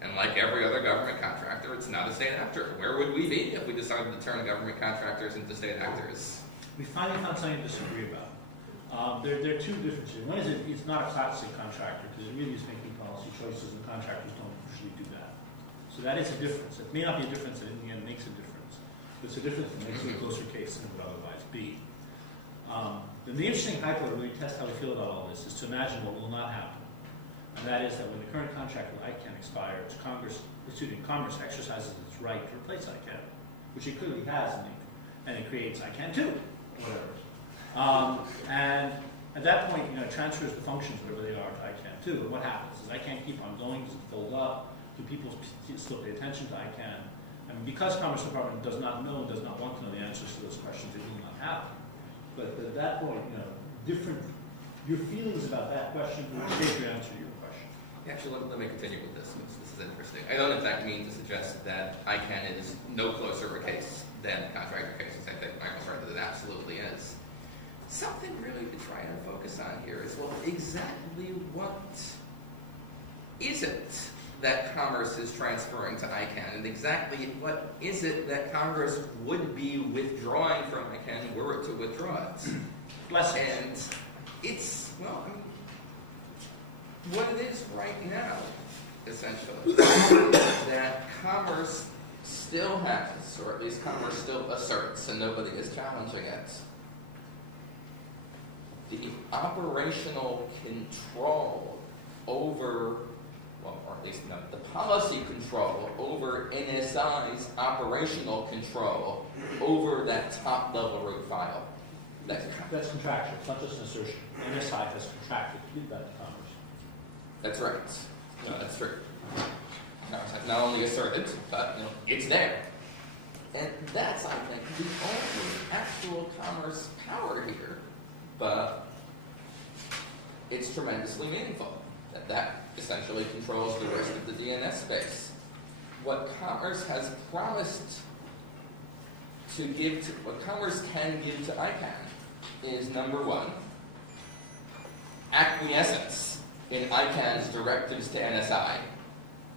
And like every other government contractor, it's not a state actor. Where would we be if we decided to turn government contractors into state actors? We finally found something to disagree about. There are two differences. One is it's not a classic contractor, because it really is making policy choices, and contractors don't usually do that. So that is a difference. It may not be a difference that in the end makes a difference, but it's a difference that makes it a closer case than it would otherwise be. Then the interesting hypo to really test how we feel about all this is to imagine what will not happen. And that is that when the current contract with ICANN expires, Commerce exercises its right to replace ICANN, which it clearly has, and it creates ICANN 2, whatever. And at that point, it transfers the functions, whatever they are, to ICANN 2. And what happens is ICANN keep on going, does it fold up? Do people still pay attention to ICANN? And because Commerce Department does not know and does not want to know the answers to those questions, it will not happen. But at that point, your feelings about that question will shape your answer to your question. Actually, let me continue with this. This is interesting. I don't, in fact, mean to suggest that ICANN is no closer a case than contractor cases. I think Michael's right that it absolutely is. Something really to try and focus on here is, well, exactly what is it that Commerce is transferring to ICANN, and exactly what is it that Congress would be withdrawing from ICANN were it to withdraw it? And it's, what it is right now, essentially, that Commerce still has, or at least commerce still asserts, and nobody is challenging it, the operational control over, well, or at least no, the policy control over NSI's operational control over that top-level root file. That's contractual. It's not just an assertion. NSI has contracted to give that to Commerce. That's right. No, that's true. Commerce has not only asserted, but it's there. And that's, I think, the only actual commerce power here. But it's tremendously meaningful that essentially controls the rest of the DNS space. What commerce has promised to give to, what commerce can give to ICANN is, number one, acquiescence in ICANN's directives to NSI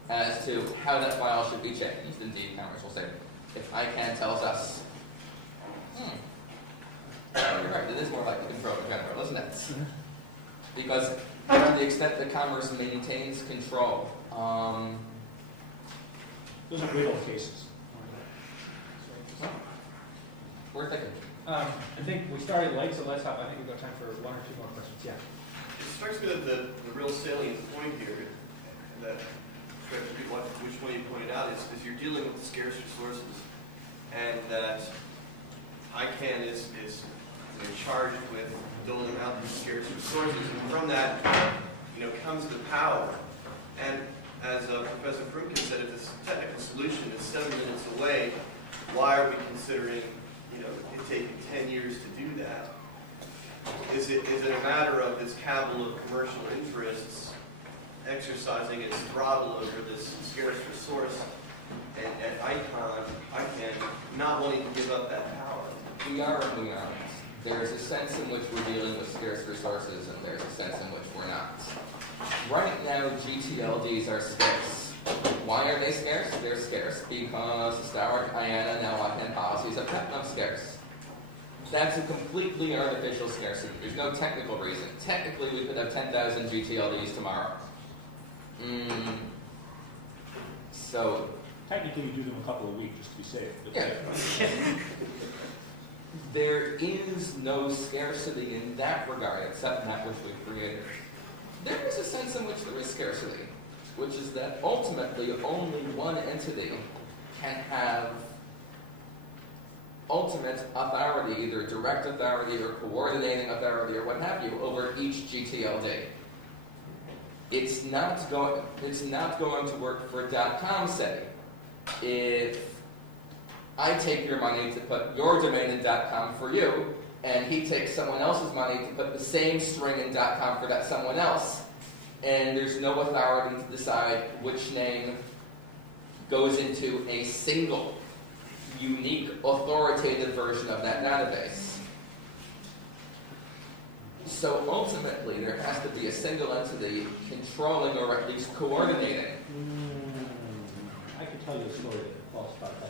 as to how that file should be changed. Indeed, commerce will say, if ICANN tells us, you're right, it is more like the control in general, isn't it? Because to the extent that commerce maintains control, those are great old cases. we're thinking. I think we started late, so let's have, I think we've got time for one or two more questions. Yeah. It strikes me that the real salient point here, that which one you pointed out, is you're dealing with scarce resources, and that ICANN is charged with doling out these scarce resources, and from that, comes the power. And as Professor Froomkin said, if this technical solution is 7 minutes away, why are we considering, it taking 10 years to do that? Is it a matter of this cabal of commercial interests exercising its throttle over this scarce resource, and ICANN not wanting to give up that power? We are and we aren't. There's a sense in which we're dealing with scarce resources, and there's a sense in which we're not. Right now, GTLDs are scarce. Why are they scarce? They're scarce because historic IANA, now ICANN policies have kept them scarce. That's a completely artificial scarcity. There's no technical reason. Technically, we could have 10,000 GTLDs tomorrow. So, Technically, you do them a couple of weeks just to be safe. But yeah. There is no scarcity in that regard, except that which we've created. There is a sense in which there is scarcity, which is that ultimately only one entity can have ultimate authority, either direct authority or coordinating authority or what have you, over each GTLD. It's not going to work for .com, say, if I take your money to put your domain in .com for you, and he takes someone else's money to put the same string in .com for that someone else, and there's no authority to decide which name goes into a single, unique, authoritative version of that database. So ultimately, there has to be a single entity controlling or at least coordinating. I can tell you a story that falls about that.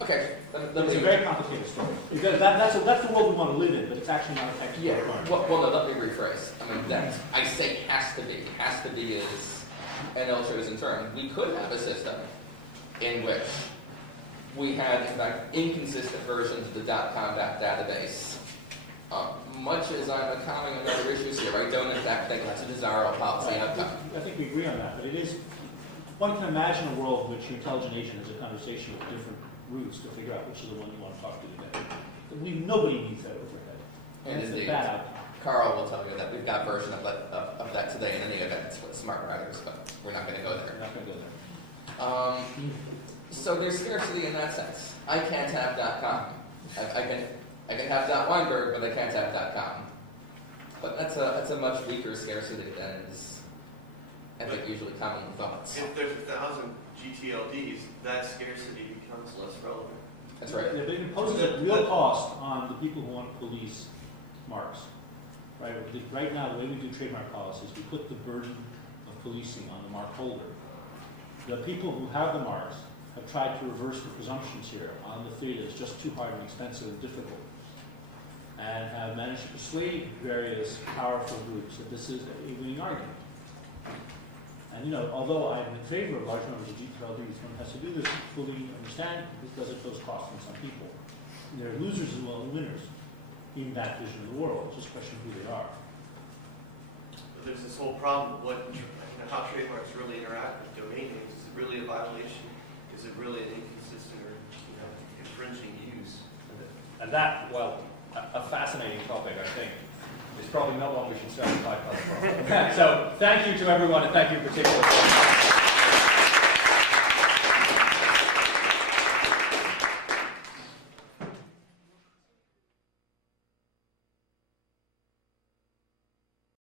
Okay, It's a very complicated story. Because that's the world we want to live in, but it's actually not a technical requirement. Well, no, let me rephrase. I mean, I say has to be. Has to be is an ill-chosen term. We could have a system in which we had, in fact, inconsistent versions of the .com database. Much as I'm commenting on other issues here, I don't in fact think that's a desirable policy outcome. I think we agree on that, but it is, one can imagine a world in which your intelligent agent has a conversation with different routes to figure out which is the one you want to talk to today. Nobody needs that overhead. And it's indeed, a bad outcome. Carl will tell you that we've got a version of that today in any event with smart routers, but we're not going to go there. We're not going to go there. So there's scarcity in that sense. I can't have .com. I can have .Weinberg, but I can't have .com. But that's a much weaker scarcity than is, I think, usually commonly thought. If there's 1,000 GTLDs, that scarcity becomes less relevant. That's right. Yeah, but it imposes a real cost on the people who want to police marks. Right? Right now, the way we do trademark policies, we put the burden of policing on the mark holder. The people who have the marks have tried to reverse the presumptions here on the theory that it's just too hard and expensive and difficult, and have managed to persuade various powerful groups that this is a winning argument. And although I'm in favor of large numbers of GPLDs, one has to do this to fully understand because it does cost on some people. And there are losers as well as winners in that vision of the world. It's just a question of who they are. But there's this whole problem of how trademarks really interact with domain names. Is it really a violation? Is it really an inconsistent or infringing use? And that, well, a fascinating topic, I think, is probably not one we should spend 5 minutes on. So thank you to everyone, and thank you in particular.